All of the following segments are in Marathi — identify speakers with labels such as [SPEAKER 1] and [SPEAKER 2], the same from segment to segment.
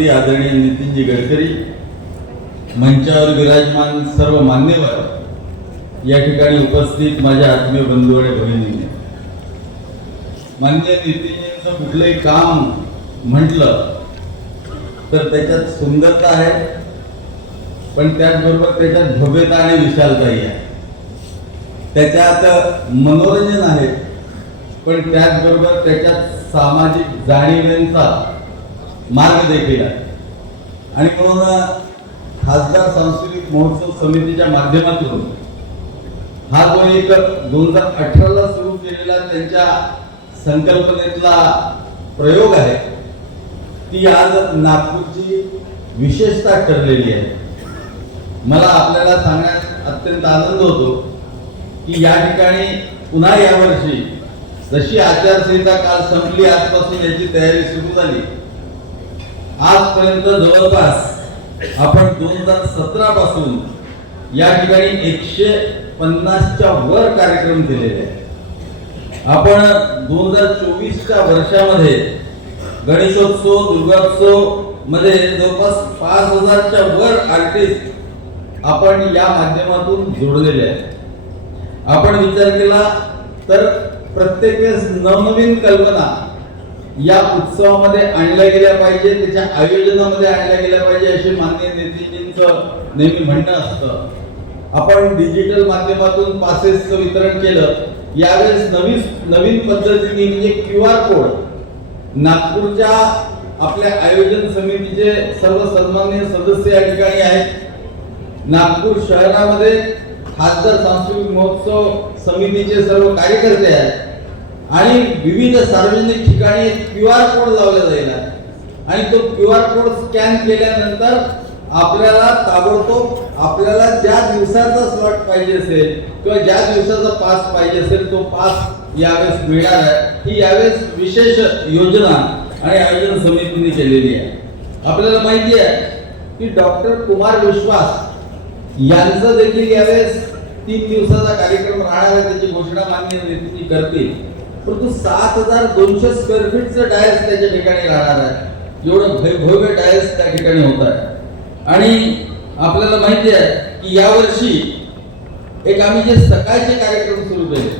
[SPEAKER 1] मंत्री आदरणीय नितीनजी गडकरी मंचावर विराजमान सर्व मान्यवर या ठिकाणी उपस्थित माझ्या आत्मीय बंधू आणि भगिनी मान्य नितीनजींचं कुठलंही काम म्हटलं तर त्याच्यात सुंदरता आहे पण त्याचबरोबर त्याच्यात भव्यता आणि विशालताही आहे. त्याच्यात मनोरंजन आहे पण त्याचबरोबर त्याच्यात सामाजिक जाणीवेंचा मार्ग देखील आहे. आणि म्हणून खासदार सांस्कृतिक महोत्सव समितीच्या माध्यमातून हा जो एक दोन हजार अठराला सुरू केलेला त्यांच्या संकल्पनेतला प्रयोग आहे ती आज नागपूरची विशेषता ठरलेली आहे. मला आपल्याला सांगण्यात अत्यंत आनंद होतो की या ठिकाणी पुन्हा यावर्षी जशी आचारसंहिता काल संपली आजपासून याची तयारी सुरू झाली आजपर्यंत जवळपास आपण दोन हजार सतरा पासून या ठिकाणी एकशे पन्नासच्या वर कार्यक्रम दिलेले आहेत. आपण दोन हजार चोवीसच्या वर्षामध्ये गणेशोत्सव दुर्गोत्सवमध्ये जवळपास पाच हजारच्या वर आर्टिस्ट आपण या माध्यमातून जोडलेले आहेत. आपण विचार केला तर प्रत्येक वेळेस नवनवीन कल्पना या उत्सवामध्ये आणल्या गेल्या पाहिजे त्याच्या आयोजनामध्ये आणल्या गेल्या पाहिजे असे मान्य नेतेजींचं नेहमी म्हणणं असतं. आपण डिजिटल माध्यमातून पासेसचं वितरण केलं यावेळेस नवीन नवीन पद्धतीने म्हणजे क्यू आर कोड नागपूरच्या आपल्या आयोजन समितीचे सर्व सन्मान्य सदस्य या ठिकाणी आहेत. नागपूर शहरामध्ये खासदार सांस्कृतिक महोत्सव समितीचे सर्व कार्यकर्ते आहेत. आणि विविध सार्वजनिक ठिकाणी क्यू आर कोड लावला जाईल. आणि तो क्यू आर कोड स्कॅन केल्यानंतर आपल्याला ताबडतोब आपल्याला ज्या दिवसाचा स्लॉट पाहिजे असेल किंवा ज्या दिवसाचा पास पाहिजे असेल तो पास यावेळेस मिळणार आहे. ही यावेळेस विशेष योजना आणि आयोजन समितीने केलेली आहे. आपल्याला माहिती आहे की डॉक्टर कुमार विश्वास यांचं देखील यावेळेस तीन दिवसाचा कार्यक्रम राहणार आहे. त्याची घोषणा मान्य नेत्यांनी करतील. परंतु सात हजार दोनशे स्क्वेअर फीटचं डायस त्याच्या ठिकाणी राहणार आहे. एवढं भय भव्य डायस त्या ठिकाणी होत आहे. आणि आपल्याला माहिती आहे की यावर्षी एक आम्ही जे सकाळचे कार्यक्रम सुरू केले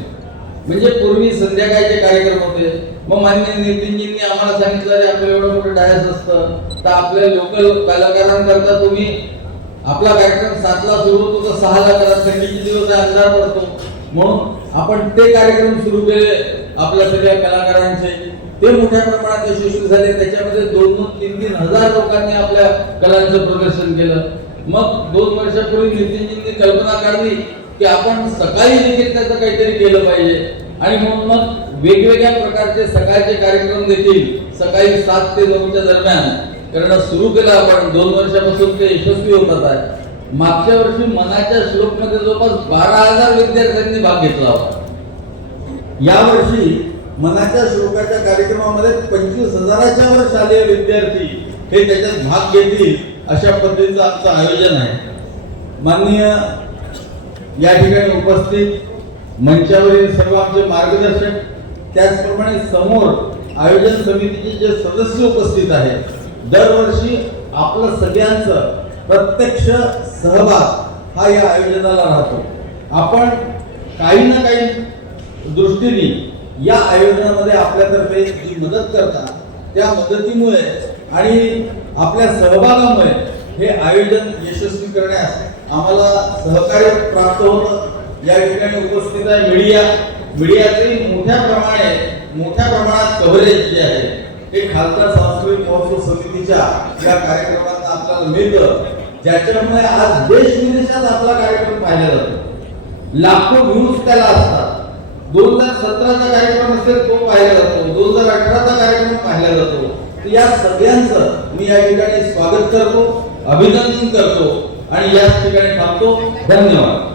[SPEAKER 1] म्हणजे पूर्वी संध्याकाळचे कार्यक्रम होते. मग मान्य नितीनजींनी आम्हाला सांगितलं अरे आपलं एवढं मोठं डायस असतं. तर आपल्या लोकल कलाकारांकरता तुम्ही आपला कार्यक्रम सातला सुरू होतो तर सहाला करा. थंडीचे दिवस अंधार पडतो. म्हणून आपण ते कार्यक्रम सुरू केले. आपल्या सगळ्या कलाकारांचे. ते मोठ्या प्रमाणात यशस्वी झाले. त्याच्यामध्ये दोन दोन तीन तीन हजार लोकांनी आपल्या कलांचं प्रदर्शन केलं. मग दोन वर्षापूर्वी नितीनजींनी कल्पना काढली की आपण सकाळी देखील त्याचं काहीतरी केलं पाहिजे. आणि म्हणून मग वेगवेगळ्या प्रकारचे सकाळचे कार्यक्रम देखील सकाळी सात ते नऊच्या दरम्यान करणं सुरू केलं आपण. दोन वर्षापासून ते यशस्वी होतात आहे मागच्या वर्षी मनाच्या श्लोकमध्ये जवळपास बारा हजार विद्यार्थ्यांनी भाग घेतला होता. यावर्षी मनाच्या श्लोकाच्या कार्यक्रमामध्ये पंचवीस हजाराच्या वर शालेय विद्यार्थी हे त्याच्यात भाग घेतील अशा पद्धतीचं आमचं आयोजन आहे. माननीय या ठिकाणी उपस्थित मंचावरील सर्व आमचे मार्गदर्शक त्याचप्रमाणे समोर आयोजन समितीचे जे सदस्य उपस्थित आहेत दरवर्षी आपलं सगळ्यांचं प्रत्यक्ष सहभाग हा या आयोजनाला राहतो. आपण काही ना काही दृष्टीने या आयोजनामध्ये आपल्यातर्फे जी मदत करतात त्या मदतीमुळे आणि आपल्या सहभागामुळे हे आयोजन यशस्वी करण्यास आम्हाला सहकार्य प्राप्त होतं. या ठिकाणी उपस्थित आहे मीडिया. मीडियाचे मोठ्या प्रमाणे मोठ्या प्रमाणात कव्हरेज जे आहे हे खासदार सांस्कृतिक महोत्सव समितीच्या या कार्यक्रमात आपल्याला मिळतं. ज्याच्यामुळे आज देश विदेशात आपला कार्यक्रम पाहिला जातो. लाखो व्ह्यूज त्याला असतात. दोन हजार सतराचा कार्यक्रम असेल तो पाहिला जातो. दोन हजार अठराचा कार्यक्रम पाहिला जातो. तर या सगळ्यांचं मी या ठिकाणी स्वागत करतो अभिनंदन करतो आणि याच ठिकाणी थांबतो. धन्यवाद.